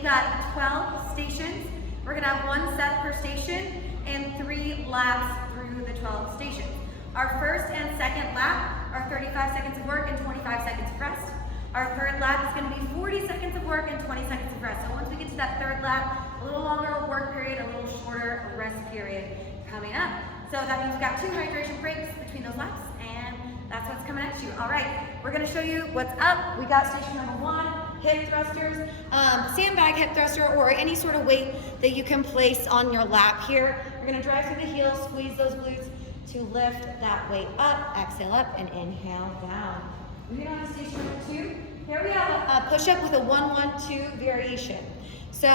we've got 12 stations. We're gonna have 1 set per station and 3 laps through the 12 stations. Our first and second lap are 35 seconds of work and 25 seconds of rest. Our third lap is gonna be 40 seconds of work and 20 seconds of rest. So once we get to that third lap, a little longer work period, a little shorter rest period coming up. So that means we've got 2 hydration breaks between those laps, and that's what's coming at you. All right, we're gonna show you what's up. We got station number 1, hip thrusters, sandbag hip thruster, or any sort of weight that you can place on your lap here. We're gonna drive through the heels, squeeze those glutes to lift that weight up, exhale up, and inhale down. Moving on to station number 2. Here we have a push-up with a 1-1-2 variation. So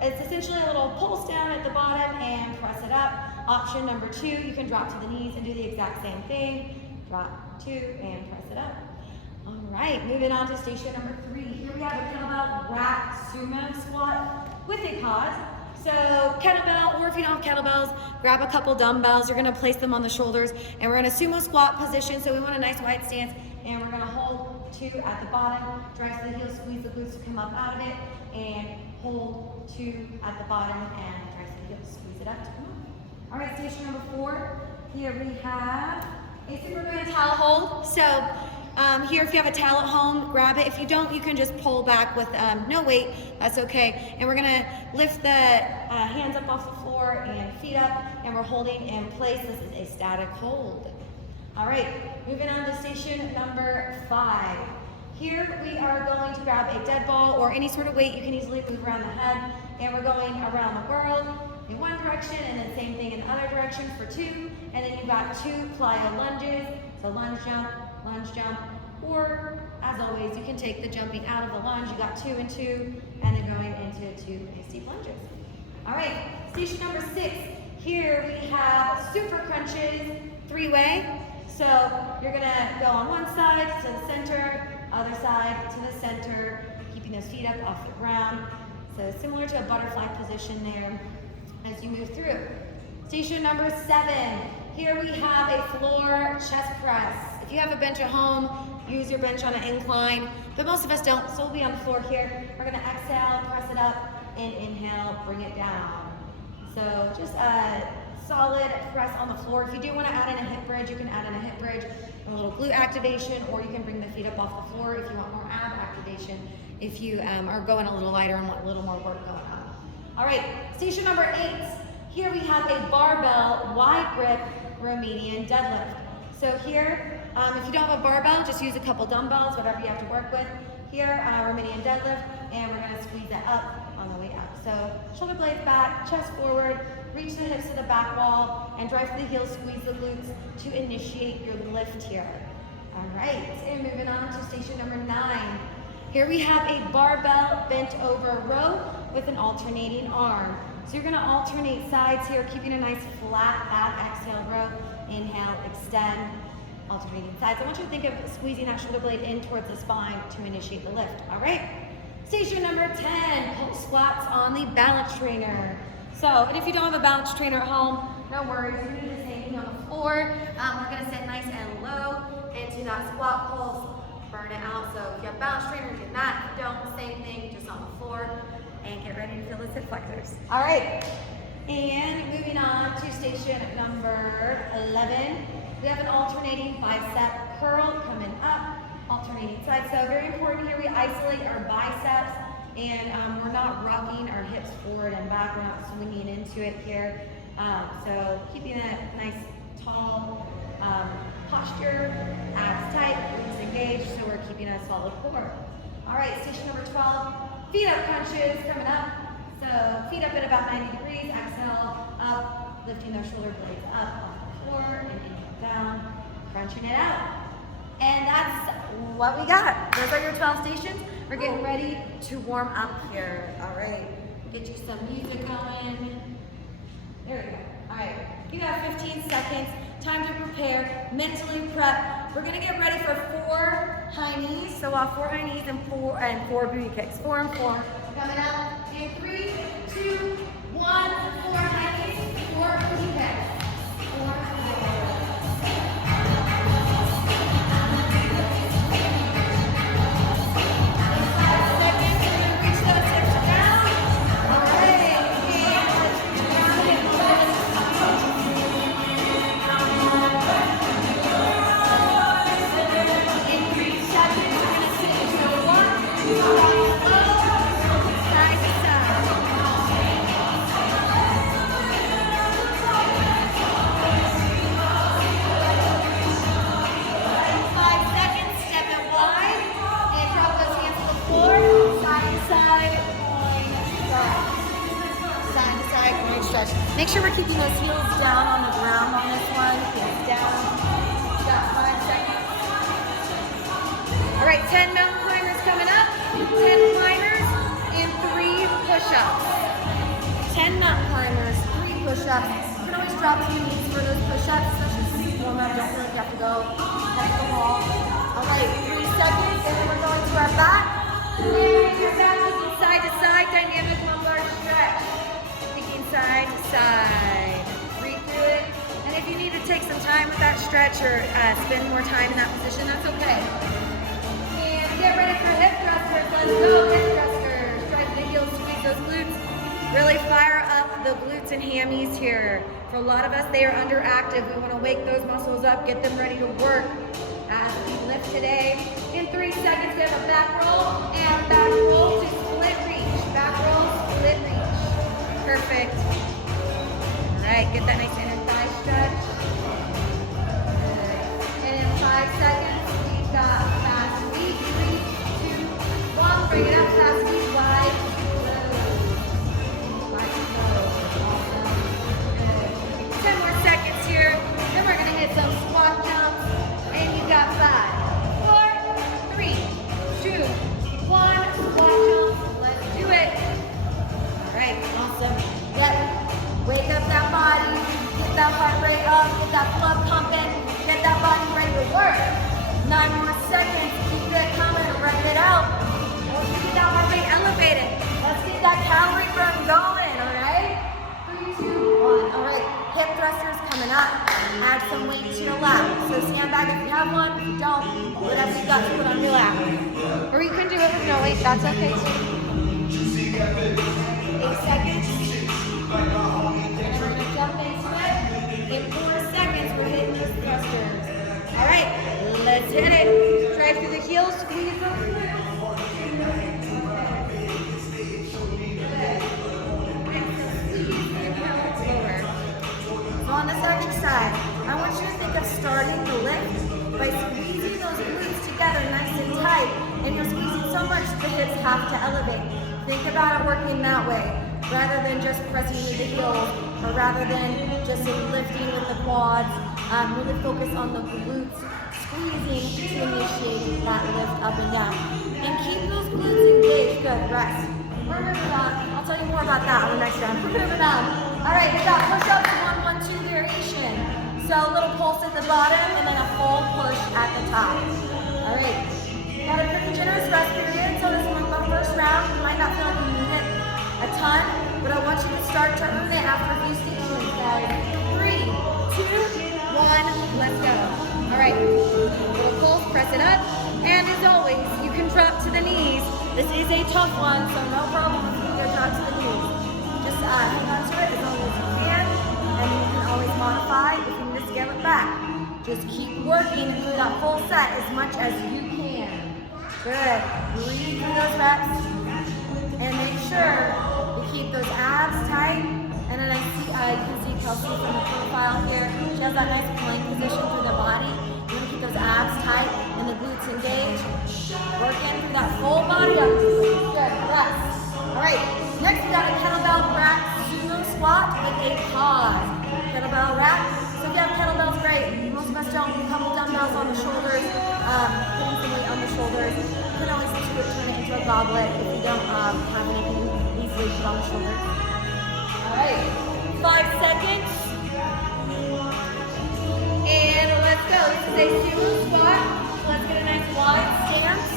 it's essentially a little pulse down at the bottom and press it up. Option number 2, you can drop to the knees and do the exact same thing. Drop 2 and press it up. All right, moving on to station number 3. Here we have a kettlebell rack sumo squat with a pause. So kettlebell, or if you don't have kettlebells, grab a couple dumbbells. You're gonna place them on the shoulders, and we're in a sumo squat position, so we want a nice wide stance, and we're gonna hold 2 at the bottom, drive to the heels, squeeze the glutes to come up out of it, and hold 2 at the bottom, and drive to the heels, squeeze it up to come up. All right, station number 4. Here we have a Superman towel hold. So here, if you have a towel at home, grab it. If you don't, you can just pull back with no weight. That's okay. And we're gonna lift the hands up off the floor and feet up, and we're holding in place. This is a static hold. All right, moving on to station number 5. Here we are going to grab a dead ball or any sort of weight you can easily move around the head, and we're going around the world in one direction, and then same thing in the other direction for 2, and then you've got 2 plyo lunges. So lunge jump, or as always, you can take the jumping out of the lunge. You got 2 and 2, and then going into 2 steep lunges. All right, station number 6. Here we have super crunches, 3-way. So you're gonna go on one side to the center, other side to the center, keeping those feet up off the ground. So similar to a butterfly position there as you move through. Station number 7. Here we have a floor chest press. If you have a bench at home, use your bench on an incline, but most of us don't, so we'll be on the floor here. We're gonna exhale, press it up, and inhale, bring it down. So just a solid press on the floor. If you do wanna add in a hip bridge, you can add in a hip bridge, a little glute activation, or you can bring the feet up off the floor if you want more ab activation, if you are going a little lighter and want a little more work going on. All right, station number 8. Here we have a barbell wide grip Romanian deadlift. So here, if you don't have a barbell, just use a couple dumbbells, whatever you have to work with. Here, Romanian deadlift, and we're gonna squeeze it up on the way up. So shoulder blades back, chest forward, reach the hips to the back wall, and drive to the heels, squeeze the glutes to initiate your lift here. All right, and moving on to station number 9. Here we have a barbell bent over row with an alternating arm. So you're gonna alternate sides here, keeping a nice flat back, exhale, row, inhale, extend, alternating sides. I want you to think of squeezing that shoulder blade in towards the spine to initiate the lift. All right, station number 10, pull squats on the balance trainer. So, and if you don't have a balance trainer at home, no worries, you're gonna do the same thing on the floor. We're gonna sit nice and low into that squat pulse, burn it out. So if you have a balance trainer, do that. If you don't, same thing, just on the floor. And get ready to feel those hip flexors. All right, and moving on to station number 11. We have an alternating bicep curl coming up, alternating sides. So very important here, we isolate our biceps, and we're not rocking our hips forward and back. We're not swinging into it here. So keeping a nice tall posture, abs tight, glutes engaged, so we're keeping a solid core. All right, station number 12. Feet up crunches coming up. So feet up at about 90 degrees, exhale up, lifting those shoulder blades up off the floor, and inhale down, crunching it out. And that's what we got. Those are your 12 stations. We're getting ready to warm up here. All right, get you some music going. There we go. All right, you got 15 seconds. Time to prepare, mentally prep. We're gonna get ready for 4 high knees. So 4 high knees and 4 booty kicks. 4 and 4. Coming up in 3, 2, 1. 4 high knees, 4 booty kicks. 4, 5 seconds. We're gonna reach those hips down. sure we're keeping those heels down on the ground on this one. Heels down. Got 5 seconds. All right, 10 mountain climbers coming up, 10 climbers, and 3 push-ups. 10 mountain climbers, 3 push-ups. You can always drop to your knees for those push-ups, especially since it's warm up. Don't feel like you have to go head to the wall. All right, 3 seconds, and then we're going to our back. And your back kicking side to side, dynamic lumbar stretch. Kicking side to side. Breathe through it. And if you need to take some time with that stretch or spend more time in that position, that's okay. And get ready for hip thrusters. Let's go, hip thrusters. Drive the heels, squeeze those glutes. Really fire up the glutes and hammies here. For a lot of us, they are underactive. We want to wake those muscles up, get them ready to work as we lift today. In 3 seconds, we have a back roll and back roll to split reach. Back roll, split reach. Perfect. All right, get that nice inner thigh stretch. Good. And in 5 seconds, we've got fast squeeze, 3, 2, 1. Bring it up, fast squeeze, wide, close. Wide, close. Awesome. Good. 10 more seconds here. Then we're gonna hit some squat jumps. And you got 5, 4, 3, 2, 1. Squat jump. Let's do it. All right, awesome. Yep. Wake up that body. Get that heart rate up. Get that blood pumping. Get that body ready to work. 9 more seconds. Keep it coming. Run it out. Let's get that heart rate elevated. Let's get that calorie burn going. All right. 3, 2, 1. All right. Hip thrusters coming up. Add some weight to your lap. So sandbag if you have one. If you don't, whatever you got to put on your lap. Or you can do it with no weight. That's okay too. 8 seconds. And then we're going to jump into it. In 4 seconds, we're hitting those thrusters. All right, let's hit it. Drive through the heels, squeeze those glutes. On this exercise, I want you to think of starting the lift by squeezing those glutes together nice and tight, and you're squeezing so much the hips have to elevate. Think about it working that way, rather than just pressing with the heels, or rather than just lifting with the quads. Really focus on the glutes, squeezing to initiate that lift up and down. And keep those glutes engaged. Good, rest. We're moving on. I'll tell you more about that on the next round. We're moving on. All right, we got push-ups, 1-1-2 variation. So a little pulse at the bottom and then a full push at the top. All right, got a pretty generous rest period. So this is the first round. You might not feel like you need it a ton, but I want you to start to earn it after a few stations, guys. 3, 2, 1, let's go. All right, little pulse, press it up. And as always, you can drop to the knees. This is a tough one, so no problem if you drop to the knees. Just hang on to it as long as you can, and you can always modify if you need to scale it back. Just keep working through that full set as much as you can. Good. Breathe through those reps, and make sure you keep those abs tight. And then you can see Kelsey from the profile here. She has that nice plank position through the body. You're gonna keep those abs tight and the glutes engaged. Working through that full body up. Good, rest. All right, next we got a kettlebell rack sumo squat with a pause. Kettlebell rack. So if you have kettlebells, great. Most of us don't. A couple dumbbells on the shoulders, putting some weight on the shoulders. You can always turn it into a goblet if you don't have anything easily put on the shoulders. All right, 5 seconds. And let's go. This is a sumo squat. Let's get a nice wide stance.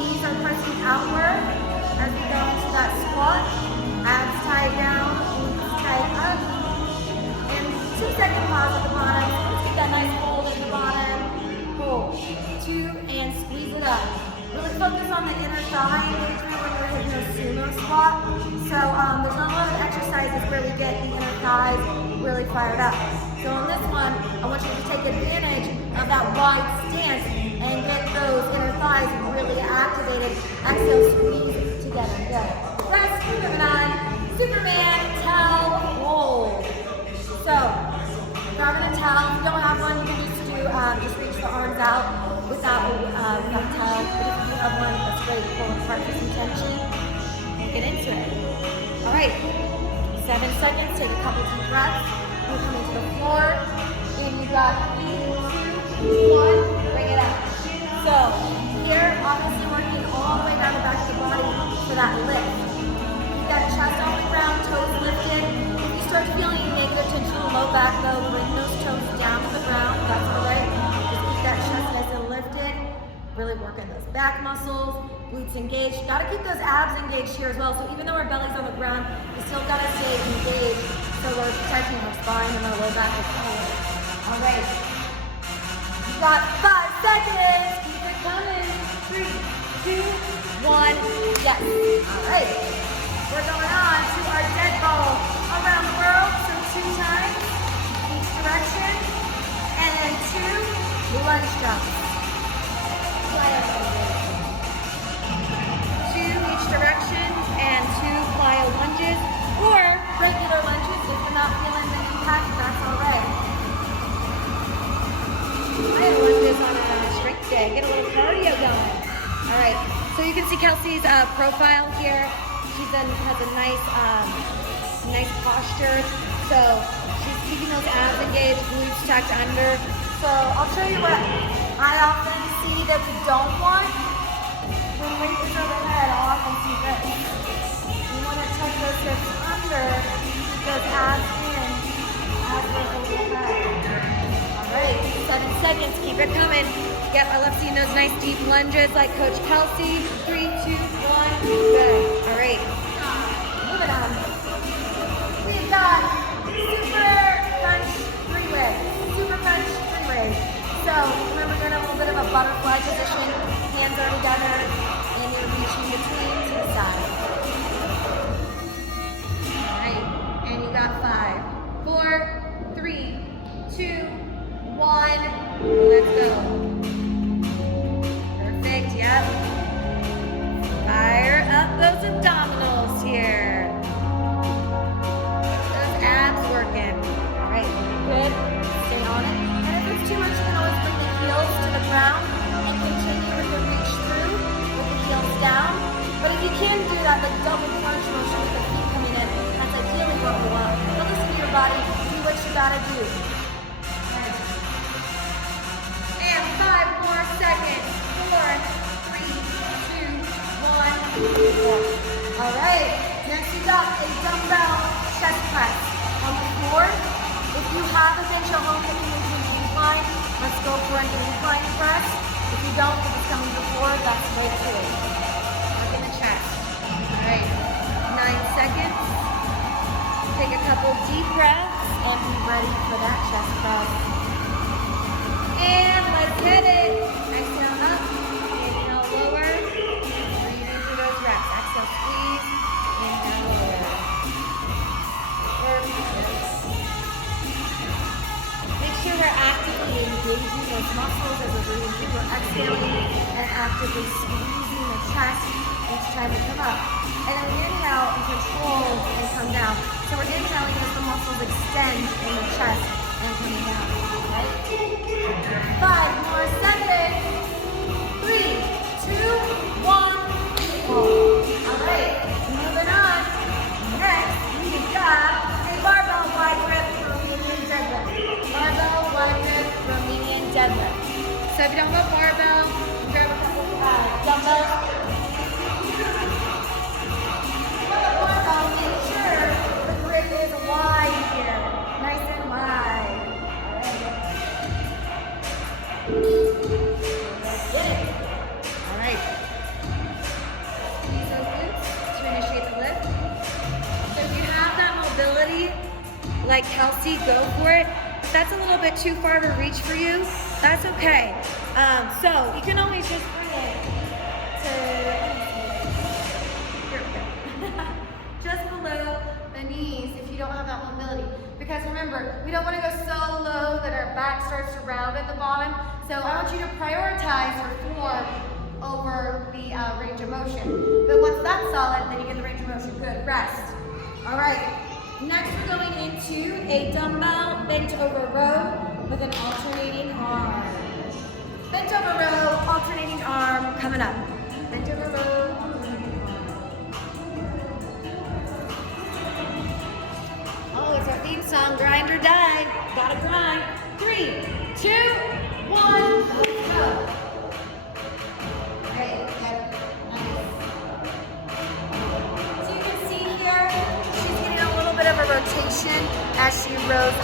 Knees are pressing outward as we go into that squat. Abs tied down, glutes tied up. And 2-second pause at the bottom. Let's get that nice hold at the bottom. Hold. 2, and squeeze it up. Really focus on the inner thigh engagement when you're hitting a sumo squat. So there's not a lot of exercises where we get the inner thighs really fired up. So on this one, I want you to take advantage of that wide stance and get those inner thighs really activated. Exhale, squeeze together. Good. Rest, moving on. Superman towel hold. So, grabbing a towel. If you don't have one, you can just reach the arms out without a towel. But if you have one, that's great. Pull apart for some tension. We'll get into it. All right. 7 seconds, take a couple deep breaths. You're coming to the floor, and you got 3, 2, 1, bring it up. So here, obviously working all the way down the back of the body for that lift. Keep that chest off the ground, toes lifted. If you start feeling negative tension in the low back though, bring those toes down to the ground. That's all right. Just keep that chest nice and lifted. Really working those back muscles, glutes engaged. Gotta keep those abs engaged here as well. So even though our belly's on the ground, we still gotta stay engaged so we're protecting our spine and our low back is forward. All right. You got 5 seconds. Keep it coming. 3, 2, 1. Yes. All right. We're going on to our dead ball around the world. So 2 times each direction. And then 2 lunge jumps. 2 each direction and 2 plyo lunges or regular lunges if you're not feeling the impact, that's all right. Plyo lunges on a strength day, get a little cardio going. All right, so you can see Kelsey's profile here. She has a nice posture. So she's keeping those abs engaged, glutes tucked under. So I'll show you what I often see that we don't want. When we push our head, I'll often see this. We want to tuck those hips under, keep those abs in, as we're overhead. All right, 7 seconds, keep it coming. Yep, I love seeing those nice deep lunges like Coach Kelsey. 3, 2, 1, good. All right, moving on. We've got super punch 3-way. Super punch 3-way. So remember, you're in a little bit of a butterfly position. Hands are together, and you're reaching between to the side. All right, and you got 5, 4, 3, 2, 1. Let's go. Perfect. Yep. Fire up those abdominals here. Those abs working. All right. Good. Stay on it. And if it's too much, you can always bring the heels to the ground and continue with the reach through with the heels down. But if you can do that, like double crunch motion with the feet coming in, that's ideally what we want. But listen to your body, do what you gotta do. And 5 more seconds. 4, 3, 2, 1. All right, next we got a dumbbell chest press on the floor. If you have a bench at home that you can do incline, let's go for an incline press. If you don't, if it's coming before, that's great too. Work in the chest. All right, 9 seconds. Take a couple deep breaths and be ready for that chest press. And let's hit it. Exhale up, inhale lower. Breathe into those reps. Exhale, squeeze, inhale lower. Perfect. Make sure we're actively engaging those muscles as we're breathing through. We're exhaling and actively squeezing the chest each time we come up. And then we inhale and control and come down. So we're inhaling as the muscles extend in the chest and coming down. Right? 5 more seconds. 3, 2, 1. All right, moving on. Next, we've got a barbell wide grip Romanian deadlift. Barbell wide grip Romanian deadlift. So if you don't have a barbell, grab a couple dumbbells. With a barbell, make sure the grip is wide here, nice and wide. Let's get it. All right. Squeeze those glutes to initiate the lift. So if you have that mobility, like Kelsey, go for it. If that's a little bit too far to reach for you, that's okay. So you can always just bring it to here we go. Just below the knees if you don't have that mobility. Because remember, we don't want to go so low that our back starts to round at the bottom. So I want you to prioritize your form over the range of motion. But once that's solid, then you get the range of motion. Good, rest. All right, next we're going into a dumbbell bent over row with an alternating arm. Bent over row, alternating arm, coming up. Bent over row, alternating arm.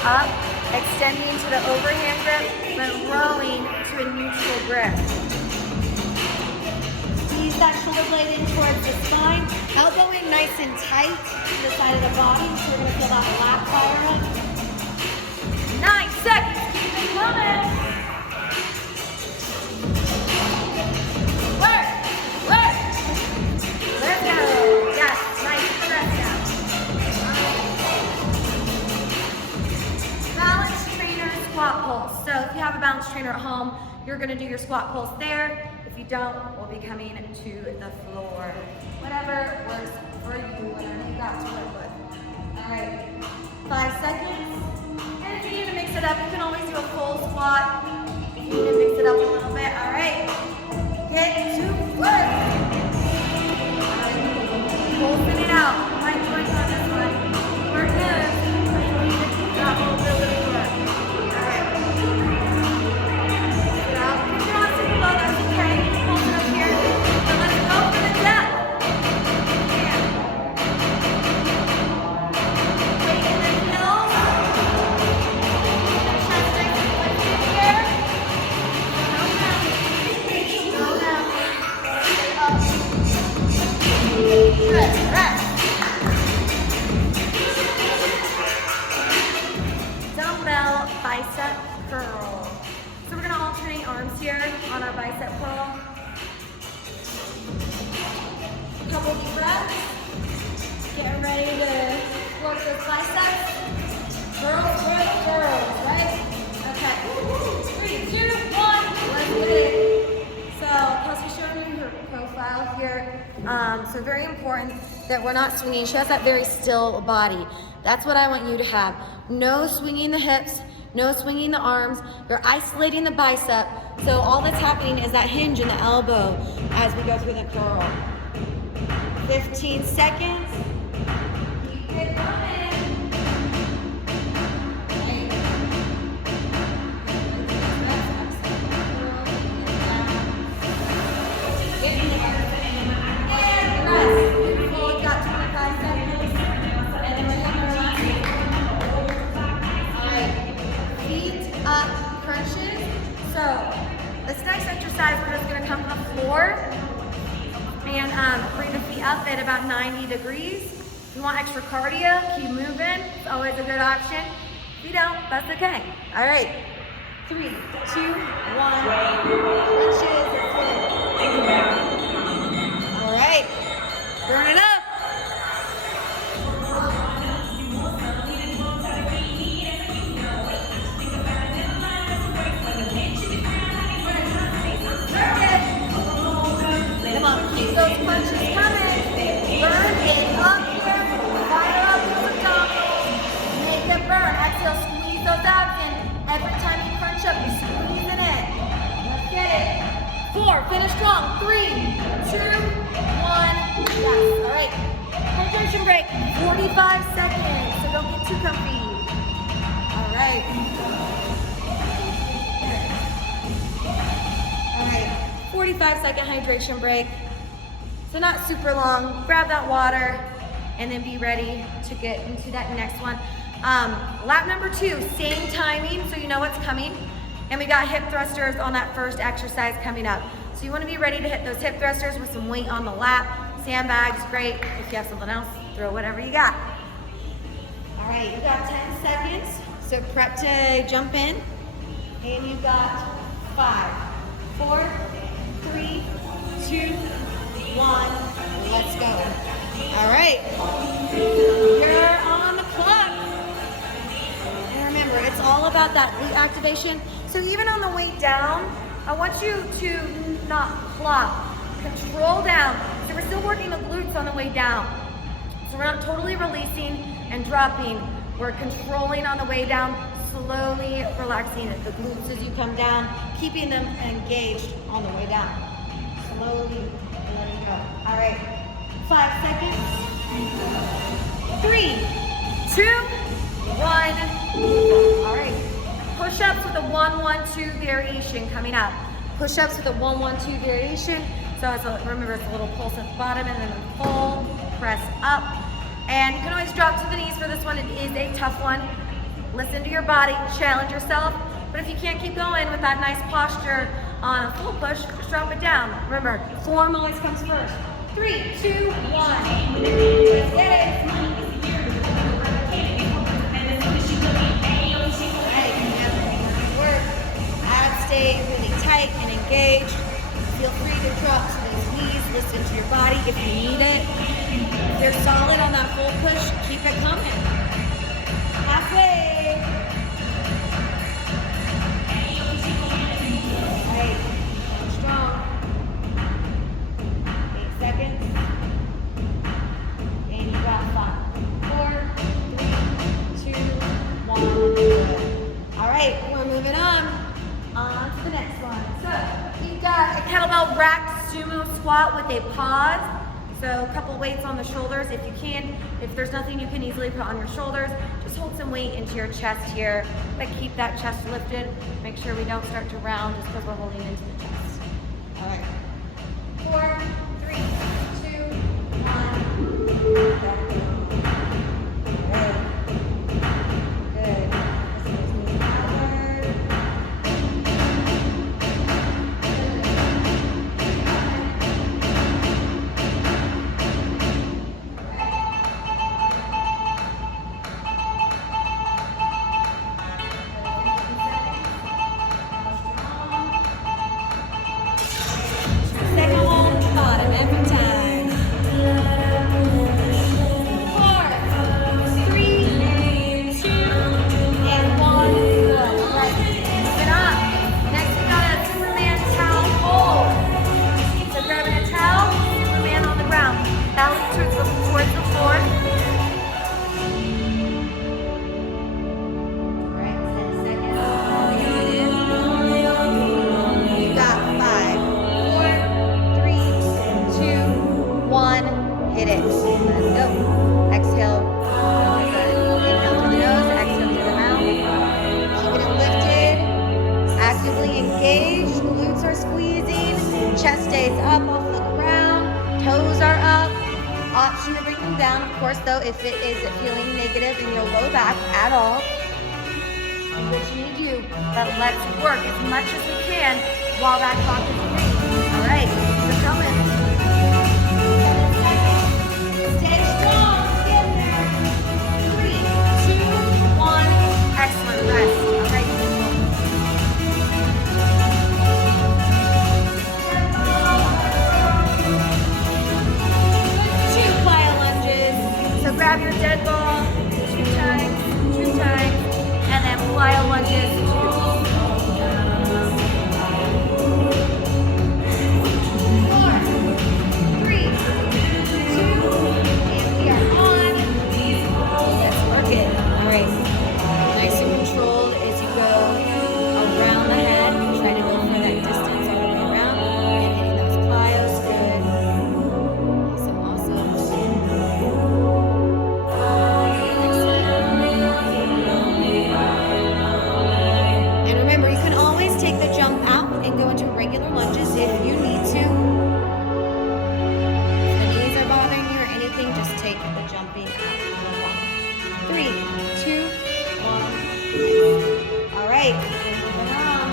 up, extending to the overhand grip, but rowing to a neutral grip. Squeeze that shoulder blade in towards the spine, elbowing nice and tight to the side of the body, so we're gonna feel that lat fire up. 9 seconds, keep it coming. Work, work. Let's go. Yes, nice press down. Balance trainer squat pulse. So if you have a balance trainer at home, you're gonna do your squat pulse there. If you don't, we'll be coming to the floor. Whatever works for you, whatever you got to work with. All right, 5 seconds. And if you need to mix it up, you can always do a full squat. If you need to mix it up a little bit, all right. Get to work. All right, open it out. Right joint on this one. We're good. But you need to keep that mobility work. All right. Get out. If you're not super low, that's okay. Hold it up here. But let's go for the depth. Yeah. Weight in the heels. Chest strength lifted here. Go down. Go down. Stay up. Good. Rest. Dumbbell bicep curl. So we're gonna alternate arms here on our bicep curl. Couple deep breaths. Getting ready to work those biceps. Curls, curls, curls, right? Okay. 3, 2, 1. Let's get it. So Kelsey's showing you her profile here. So very important that we're not swinging. She has that very still body. That's what I want you to have. No swinging the hips, no swinging the arms. You're isolating the bicep. So all that's happening is that hinge in the elbow as we go through the curl. 15 seconds. Keep it coming. And rest. Beautiful. We've got 25 seconds. And then we're going to relax. All right. Feet up crunches. So this next exercise, we're just going to come to the floor and bring the feet up at about 90 degrees. If you want extra cardio, keep moving. It's always a good option. If you don't, that's okay. All right. 3, 2, 1. Crunches. All right. Burn it up. Come on, keep those punches coming. Burn it up here. Fire up those abdominals. Make them burn. Exhale, squeeze those abs in. Every time you crunch up, you squeeze it in. Let's get it. 4, finish strong. 3, 2, 1. Yes, all right. Hydration break, 45 seconds, so don't get too comfy. All right. All right, 45-second hydration break. So not super long. Grab that water and then be ready to get into that next one. Lap number 2, same timing, so you know what's coming. And we got hip thrusters on that first exercise coming up. So you want to be ready to hit those hip thrusters with some weight on the lap. Sandbags, great. If you have something else, throw whatever you got. All right, you got 10 seconds. So prep to jump in. And you got 5, 4, 3, 2, 1. Let's go. All right. You're on the clock. And remember, it's all about that glute activation. So even on the way down, I want you to not plop. Control down. So we're still working the glutes on the way down. So we're not totally releasing and dropping. We're controlling on the way down, slowly relaxing the glutes as you come down, keeping them engaged on the way down. Slowly letting go. All right, 5 seconds. 3, 2, 1. All right, push-ups with a 1-1-2 variation coming up. Push-ups with a 1-1-2 variation. So remember, it's a little pulse at the bottom and then a full press up. And you can always drop to the knees for this one. It is a tough one. Listen to your body, challenge yourself. But if you can't keep going with that nice posture on a full push, just drop it down. Remember, form always comes first. 3, 2, 1. Let's get it. Work. Abs stay really tight and engaged. Feel free to drop to those knees. Listen to your body if you need it. If you're solid on that full push, keep it coming. Halfway. Right. Strong. 8 seconds. And you got 5, 4, 3, 2, 1. All right, we're moving on to the next one. So you've got a kettlebell racked sumo squat with a pause. So a couple weights on the shoulders if you can. If there's nothing you can easily put on your shoulders, just hold some weight into your chest here, but keep that chest lifted. Make sure we don't start to round just because we're holding into the chest. All right. 4, 3, 2, 1. Good. Good. Let's move forward. Second one, bottom every time. 4, 3, 2, and 1. Good. All right. Moving up. Next, we got a Superman towel hold. So grabbing a towel, Superman on the ground. Belly towards the floor. All right. Set a second. You got 5, 4, 3, 2, 1. Hit it. Let's go. Exhale. Inhale through the nose. Exhale through the mouth. Keeping it lifted. Actively engaged. Glutes are squeezing. Chest stays up off the ground. Toes are up. Option to bring them down, of course, though, if it is feeling negative in your low back at all. Which you need to do, but let's work as much as we can while that clock is ringing. All right, we're coming. 7 seconds. Stay strong. Get there. 3, 2, 1. Excellent. Rest. All right. Good. 2 plyo lunges. So grab your dead ball 2 times, and then plyo lunges 2. 4, 3, 2, and we are on. Let's work it. All right. Nice and controlled as you go around the head. Try to go for that distance all the way around and hitting those plyos. Good. Nice and awesome. And remember, you can always take the jump out and go into regular lunges if you need to. If the knees are bothering you or anything, just take the jumping out. 3, 2, 1. All right, moving on.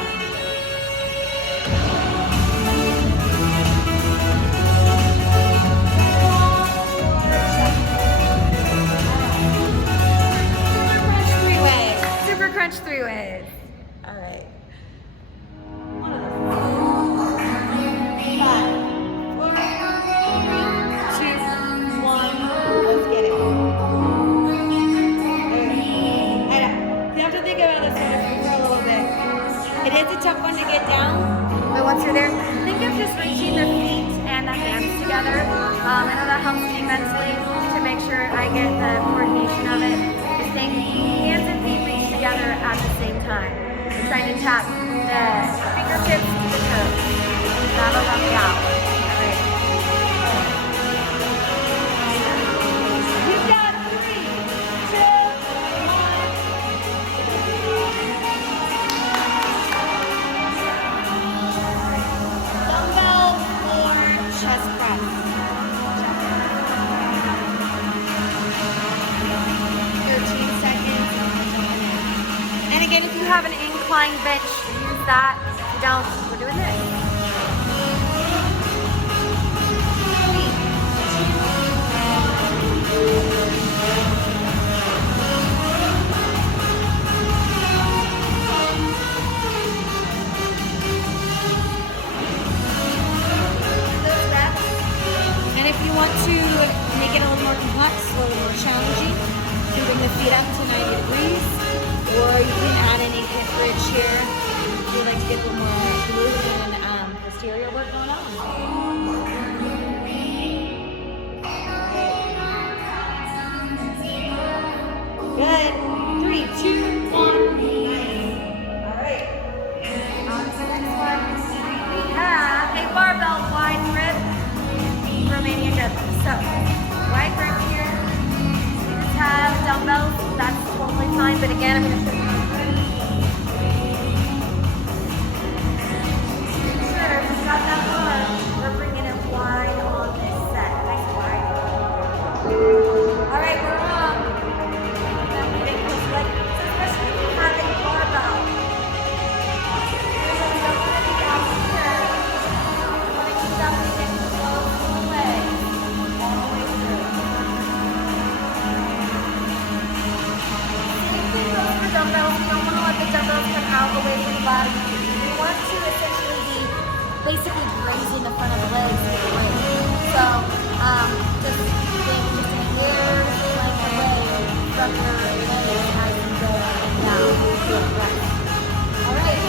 Super crunch 3 ways. All right. 5, 4, 3, 2, 1. Let's get it. I know. You have to think about this one for a little bit. It is a tough one to get down, but once you're there, think of just reaching the feet and the hands together. I know that helps me mentally to make sure I get the coordination of it. Just saying hands and feet reach together at the same time. We're trying to tap the fingertips to the toes. That'll help you out. All right. You've got 3, 2, 1. Dumbbell or chest press. 13 seconds. have an incline bench, use that. If you don't, we're doing this. And if you want to make it a little more complex or a little more challenging, you can bring the feet up to 90 degrees, or you can add in a hip bridge here if you'd like to get a little more glute and posterior work going on. Good. 3, 2, 1. All right. On to the next one. We have a barbell wide grip Romanian deadlift. So, wide grip here. We just have dumbbells. That's totally fine. But again, I'm going to show you how to do it. Make sure if you got that arm, we're bringing it wide on this set. Nice wide. All right, we're up. Especially if you have a barbell. So we don't want to be out here. We want to keep that moving close to the leg. All the way through. Same thing goes for dumbbells. We don't want to let the dumbbells come out away from the body. We want to essentially be basically grazing the front of the legs with the weight. So just a hair length away from your legs as you go up and down to a rest. All right,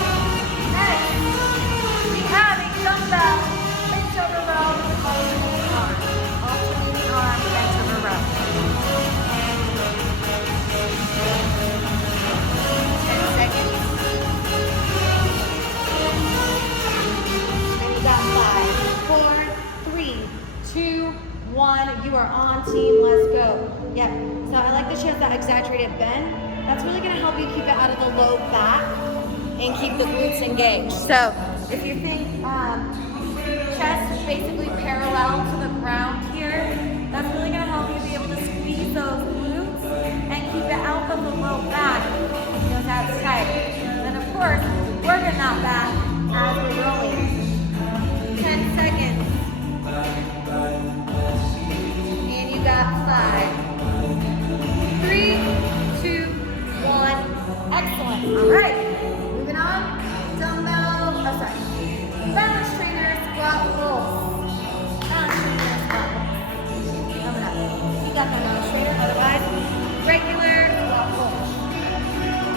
next we have a dumbbell bent over row with alternating arm. Alternating arm bent over row. 10 seconds. And you got 5, 4, 3, 2, 1. You are on, team. Let's go. Yep. So I like that she has that exaggerated bend. That's really going to help you keep it out of the low back and keep the glutes engaged. So if you think chest is basically parallel to the ground here, that's really going to help you be able to squeeze those glutes and keep it out of the low back. You know, that's tight. And of course, working that back as we're rolling. 10 seconds. And you got 5, 3, 2, 1. Excellent. All right. Moving on. Dumbbell. Oh, sorry. Balance trainer squat pulls. Balance trainer squat pulls. Coming up. You got that balance trainer. Otherwise, regular squat pulls.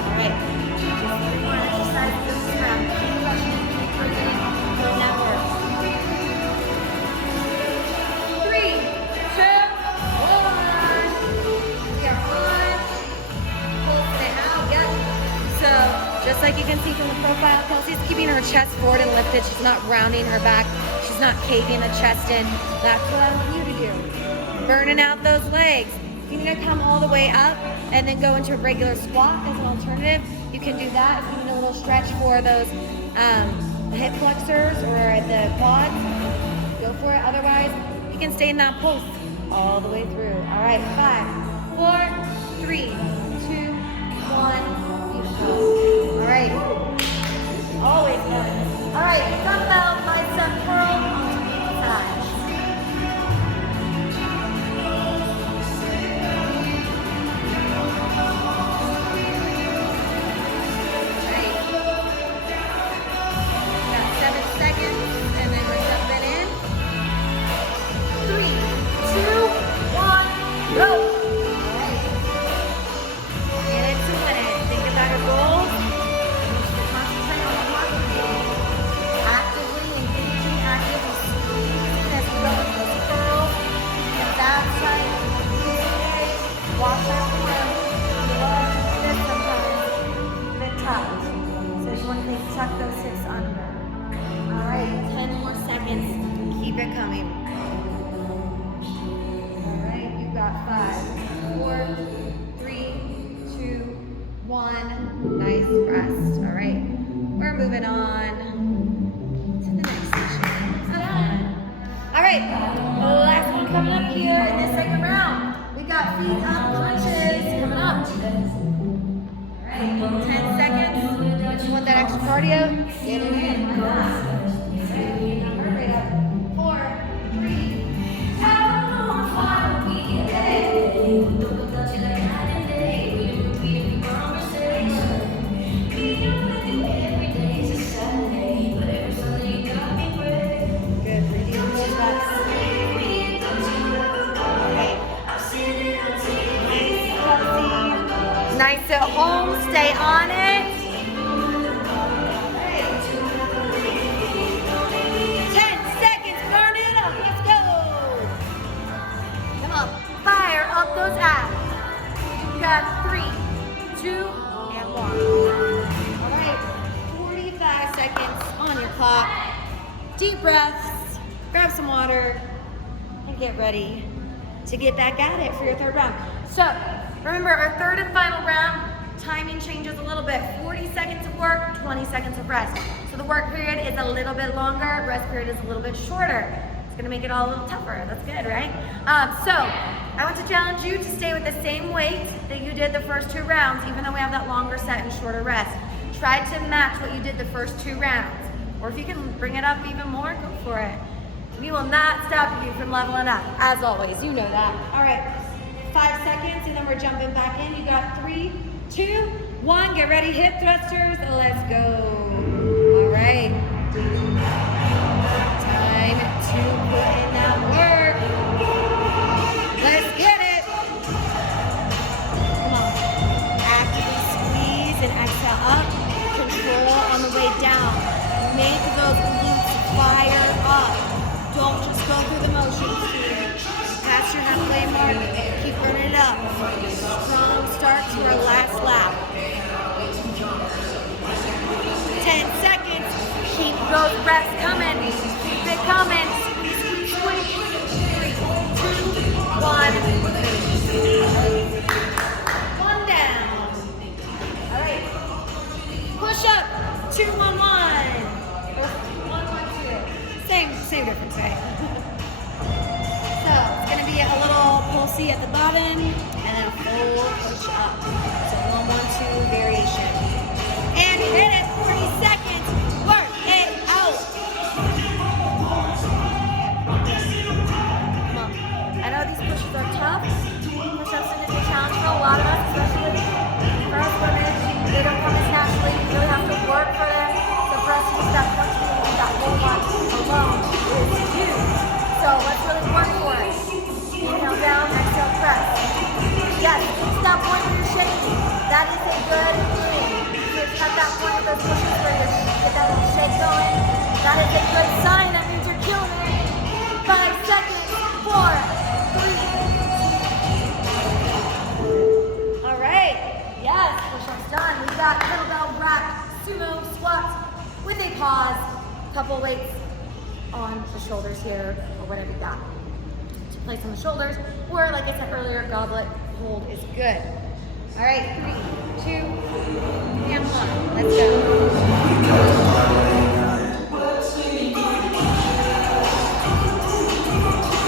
All right. Just 3 more exercises around. Keep pushing. Keep pushing. Doing that work. 3, 2, 1. We are on. Pulsing it out. Yep. So, just like you can see from the profile, Kelsey's keeping her chest forward and lifted. She's not rounding her back. She's not caving the chest in. That's what I want you to do. Burning out those legs. If you need to come all the way up and then go into a regular squat as an alternative, you can do that. If you need a little stretch for those hip flexors or the quads, go for it. Otherwise, you can stay in that pulse all the way through. All right, 5, 4, 3, 2, 1. Beautiful. All right. Always good. All right, dumbbell bicep curl massage. Right. Got 7 seconds, and then we're jumping in. 3, 2, 1, go. All right. Get it to win it. Think about your goals. Concentrate on the market goal. Actively engaging, actively squeezing as we go into the curl. And that side, watch our form. You love this sometimes. Keep it tucked. So you want to tuck those hips under. All right, 10 more seconds. Keep it coming. All right, you've got 5, 4, 3, 2, 1. Nice rest. All right, we're moving on to the next session. All right, last one coming up here in this second round. We got feet up crunches coming up. All right, 10 seconds. want that extra cardio? Get it in. 4, 3, 2, 1. Nice at home, stay on it. 10 seconds, burn it up, let's go. Come on, fire up those abs. You got 3, 2, and 1. All right, 45 seconds on your clock. Deep breaths, grab some water, and get ready to get back at it for your third round. So, remember, our third and final round, timing changes a little bit. 40 seconds of work, 20 seconds of rest. So the work period is a little bit longer, rest period is a little bit shorter. It's gonna make it all a little tougher. That's good, right? So I want to challenge you to stay with the same weight that you did the first 2 rounds, even though we have that longer set and shorter rest. Try to match what you did the first 2 rounds. Or if you can bring it up even more, go for it. We will not stop you from leveling up, as always. You know that. All right. 5 seconds, and then we're jumping back in. You got 3, 2, 1. Get ready, hip thrusters. Let's go. All right. Time to put in that work. Let's get it. Come on. Actively squeeze and exhale up. Control on the way down. Make those glutes fire up. Don't just go through the motions here. Pass your halfway mark. Keep burning it up. Strong start to our last lap. 10 seconds. Keep those reps coming. Keep it coming. Squeeze, squeeze, squeeze. 3, 2, 1. 1 down. All right. Push up. 2, 1, 1. 1, 1, 2. Same difference, right? So it's gonna be a little pulsey at the bottom and then a full push up. So 1, 1, 2 variation. And hit it, 40 seconds. Work it out. Come on. I know these pushes are tough. Push-ups are gonna be a challenge for a lot of us, especially for us women. They don't come as naturally. You really have to work for them. So for us to use that punch, that whole lot alone is huge. So let's really work for it. Inhale down, exhale press. Yes, stop point where you're shaking. That is a good thing. You've got that point of those pushes where you get that little shake going. That is a good sign. That means you're killing it. 5 seconds. 4, 3. All right. Yes, push-ups done. We've got kettlebell rack, sumo squats with a pause. Couple weights on the shoulders here, or whatever you got to place on the shoulders, or like I said earlier, goblet hold is good. All right, 3, 2, and 1. Let's go.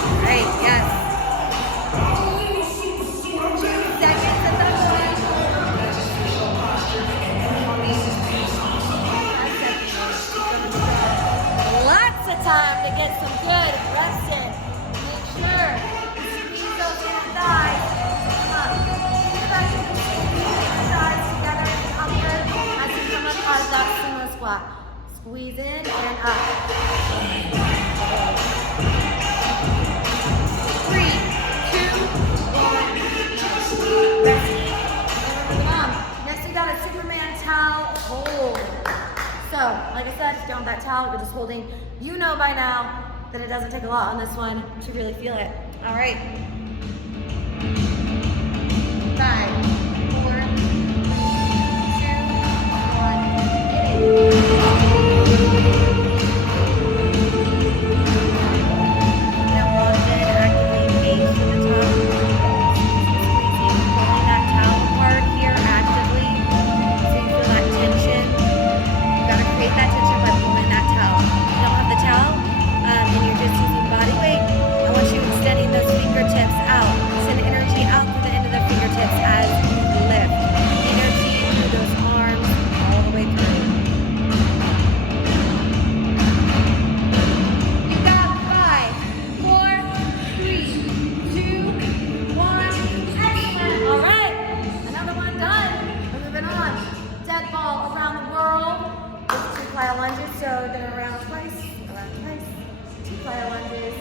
All right, yes. 2 seconds at the point. 5 seconds. Lots of time to get some good reps in. Make sure you squeeze those inner thighs. Come on. See if I can squeeze your thighs together and upward as you come up out of that sumo squat. Squeeze in and up. 3, 2, 1. Resting. Next we got a Superman towel hold. So, like I said, if you don't have that towel, you're just holding. You know by now that it doesn't take a lot on this one to really feel it. All right. 5, 4, 2, 1. Get it. Now lunge in, actively engage to the top. Squeezing, pulling that towel apart here actively. So you feel that tension. You gotta create that tension by pulling that towel. If you don't have the towel, and you're just using body weight, I want you extending those fingertips out. Send energy out through the end of the fingertips as 2 fire lunges,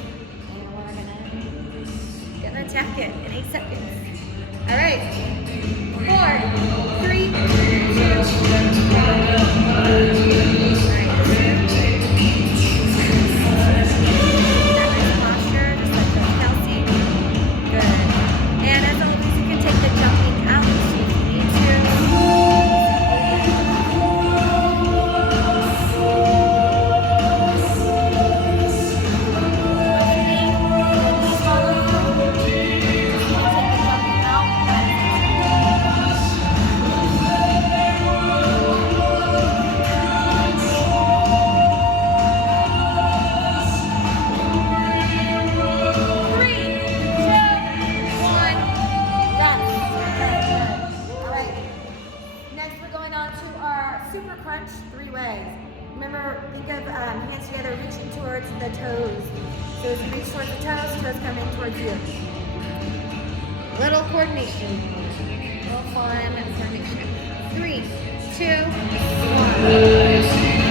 and we're gonna attack it in 8 seconds. All right. 4, 3, 2, 1. Super crunch 3 ways. Remember, think of hands together, reaching towards the toes. So as you reach towards the toes coming towards you. Little coordination. Little fun coordination. 3, 2, 1.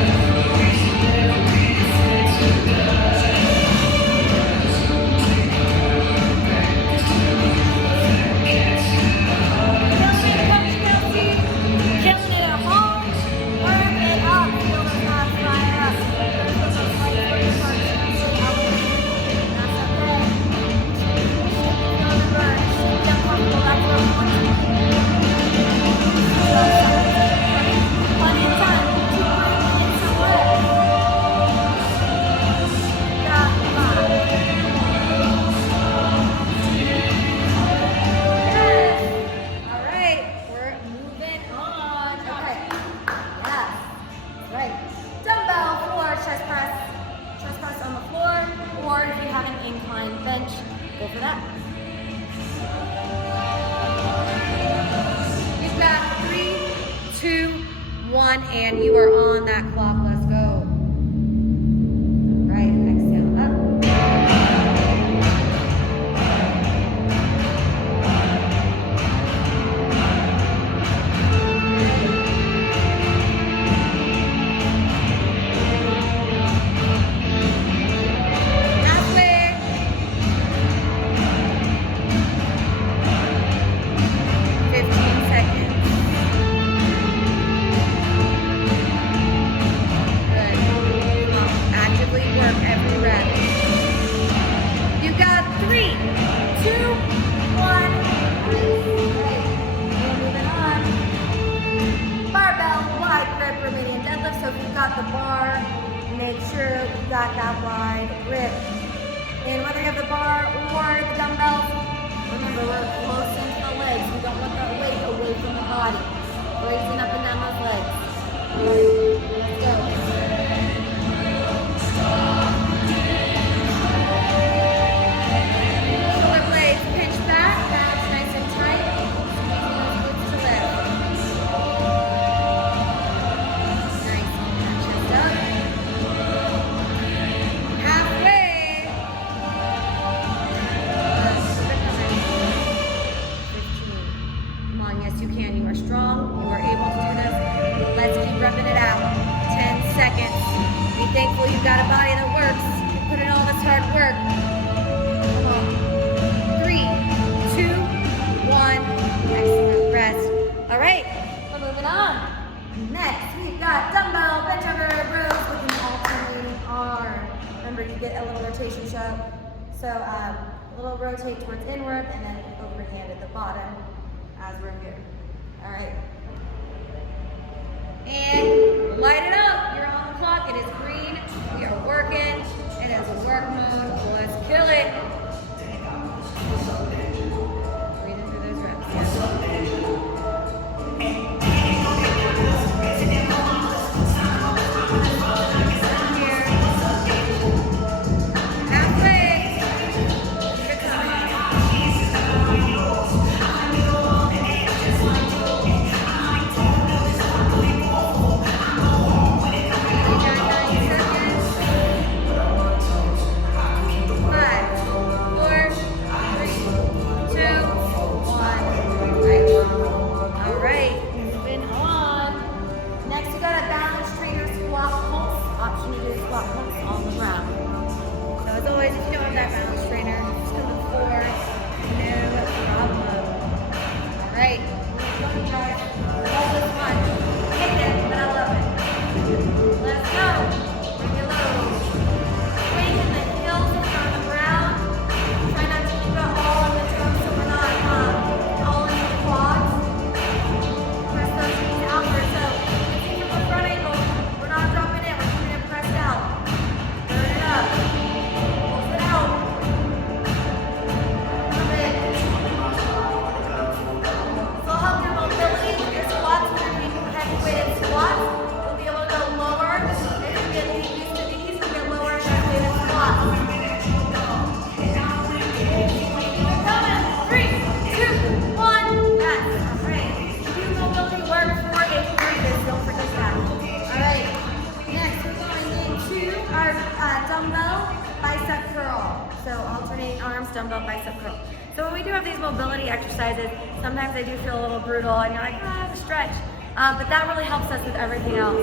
Incline bench, go for that. You've got 3, 2, 1, and you are on that clock. Let's go. Right, exhale up. The bar, make sure you got that wide grip. And whether you have the bar or the dumbbells, remember we're close into the legs. We don't want the weight away from the body. Raising up and down those legs. All right, let's go. Shoulder blades pinch back, balance nice and tight. Squeezing those glutes to lift. Strong, you are able to do this. Let's keep repping it out. 10 seconds. Be thankful you've got a body that works. You put in all this hard work. Come on. 3, 2, 1. Excellent. Rest. All right, we're moving on. Next, we've got dumbbell bench over rows with an alternating arm. Remember, you get a little rotation show. So a little rotate towards inward and then overhand at the bottom as we're here. All right. And light it up. You're on the clock. It is green. We are working. It is a work mode. Let's kill it. Breathing through those reps. as always, if you don't have that balance trainer, just come to the floor. No problem. All right. Love this one. Hate it, but I love it. Let's go. Bring it low. Weight in the heels and on the ground. Try not to keep it all in the toes so we're not all in the quads. Press those knees outward. So let's take from the front ankle. We're not dropping it. We're keeping it pressed out. Burn it up. Pulls it out. Love it. So I'll help your mobility with your squats. We're going to be heavy weighted squats. We'll be able to go lower. If you get used to these, we'll get lower and heavy weighted squats. Coming. 3, 2, 1. Yes. All right. Do mobility work for 8 breathers. Don't forget that. All right. Next, we're going into our dumbbell bicep curl. So alternate arms, dumbbell bicep curl. So when we do have these mobility exercises, sometimes they do feel a little brutal and you're like, I have a stretch. But that really helps us with everything else.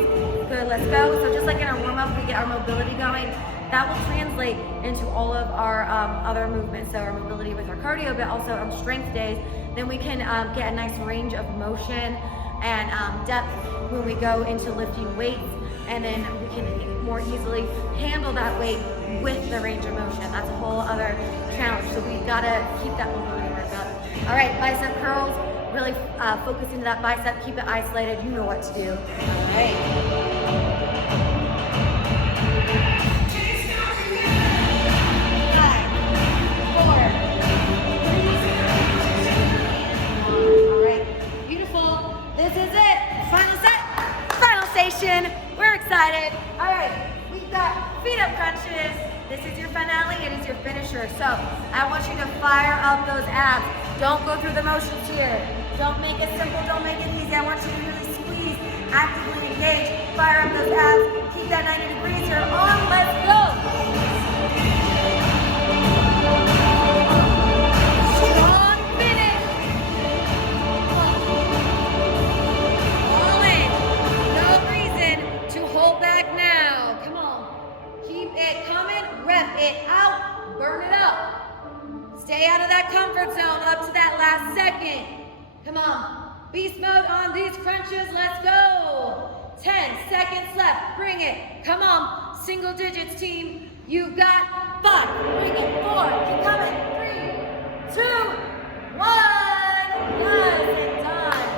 Good, let's go. So just like in our warm-up, we get our mobility going. That will translate into all of our other movements. So our mobility with our cardio, but also on strength days. Then we can get a nice range of motion and depth when we go into lifting weights. And then we can more easily handle that weight with the range of motion. That's a whole other challenge. So we've got to keep that mobility work up. All right, bicep curls. Really focus into that bicep. Keep it isolated. You know what to do. All right. 5, 4, 3. All right, beautiful. This is it. Final set. Final station. We're excited. All right, we've got feet up crunches. This is your finale. It is your finisher. So I want you to fire up those abs. Don't go through the motions here. Don't make it simple. Don't make it easy. I want you to really squeeze, actively engage, fire up those abs. Keep that 90 degrees here on. Let's go. Strong finish. All in. No reason to hold back now. Come on. Keep it coming. Rep it out. Burn it up. Stay out of that comfort zone up to that last second. Come on. Beast mode on these crunches. Let's go. 10 seconds left. Bring it. Come on. Single digits, team. You got 5. Bring it. 4. Keep coming. 3, 2, 1. Nice and done.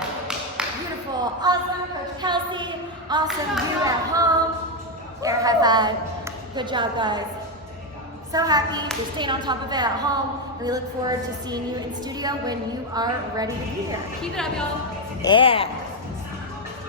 Beautiful. Awesome, Coach Kelsey. Awesome. You at home. Air high five. Good job, guys. So happy you're staying on top of it at home. We look forward to seeing you in studio when you are ready to be here. Keep it up, y'all. Yeah.